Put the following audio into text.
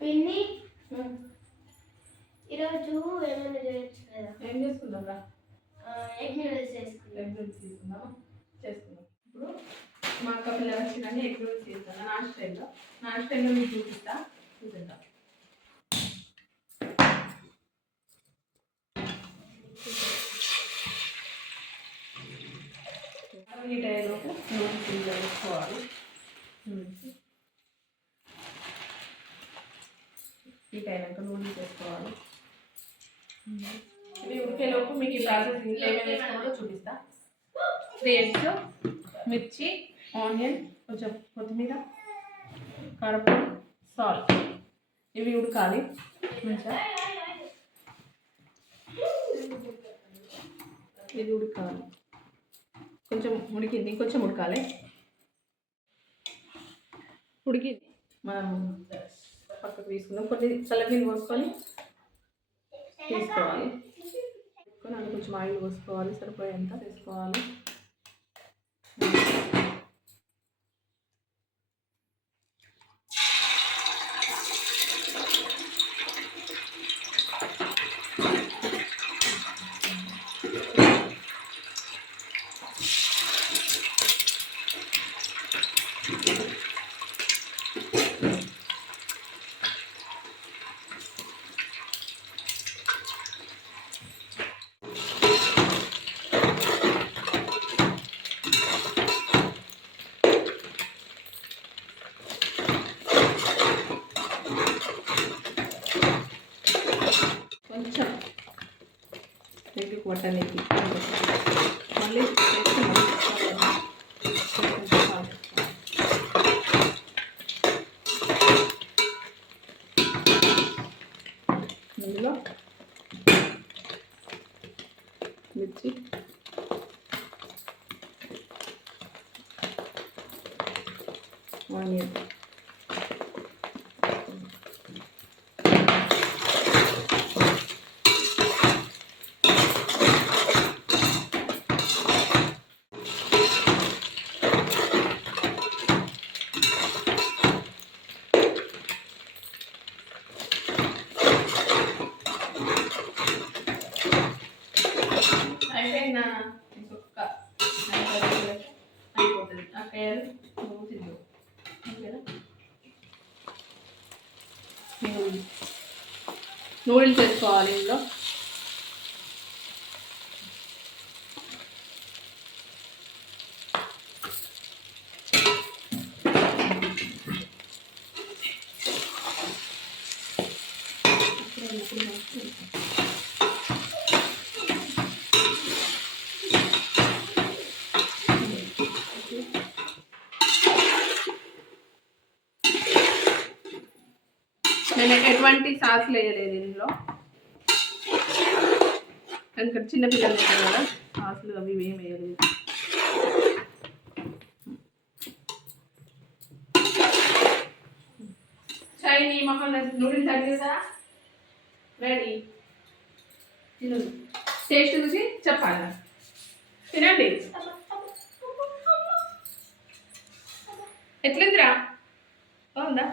పిన్ని? ఈరోజు ఏమైనా చేయొచ్చు కదా ఏం చేసుకుందాం రా. ఎగ్ నూడిల్స్ చేసుకుందాం ఎగ్ రోల్స్ తీసుకుందామా? చేసుకుందాం. ఇప్పుడు మా అక్క పిల్లలు వచ్చినాక ఎగ్ రోల్స్ చేస్తాను. నా స్టైల్లో. నా స్టైల్లో మీకు చూపిస్తా. చూపిద్దాం ఈ టైంలోపు నూనె పిండి ఈ టైంలో నూనె వేసుకోవాలి. ఇవి ఉడికేలోపు మీకు ఈ ప్రాసెస్ ఇంట్లో ఏమేమి వేసుకోవాలో చూపిస్తా. త్రీ ఎగ్స్ మిర్చి ఆనియన్ కొంచెం కొత్తిమీర కారపొడి సాల్ట్. ఇవి ఉడకాలి మంచిగా. ఇది ఉడకాలి. కొంచెం ఉడికింది కొంచెం ఉడకాలి. ఉడికింది. మనం పక్కకు తీసుకుందాం. కొన్ని చల్లనీళ్ళు పోసుకొని తీసుకోవాలి. తీసుకొని అందులో కొంచెం ఆయిల్ పోసుకోవాలి. సరిపోయేంత తీసుకోవాలి కొంచెం నెగ్గి కొట్టనికి మళ్ళీ వేసి మళ్ళీ కొంచెం సాల్ట్. ఇందులో మిర్చి ఆనియన్ అయిపోయిందా ఇంకొక అయిపోతుంది. అక్కయ్యలు నువ్వు తిందు ఓకేనా? నూడిల్స్ నూడిల్స్ వేసుకోవాలి ఇందులో. నేను ఎటువంటి సాస్ వేయలేదు ఇందులో. ఇంకా చిన్న పిల్లలు కదా సాసులు అవి ఏం వేయలేదు. చైనీ మొహం నూడిల్స్ అడిగేదా రెడీ. తిను. టేస్ట్ చూసి చెప్పాలి? తినండి. ఎట్లుందిరా? బాగుందా?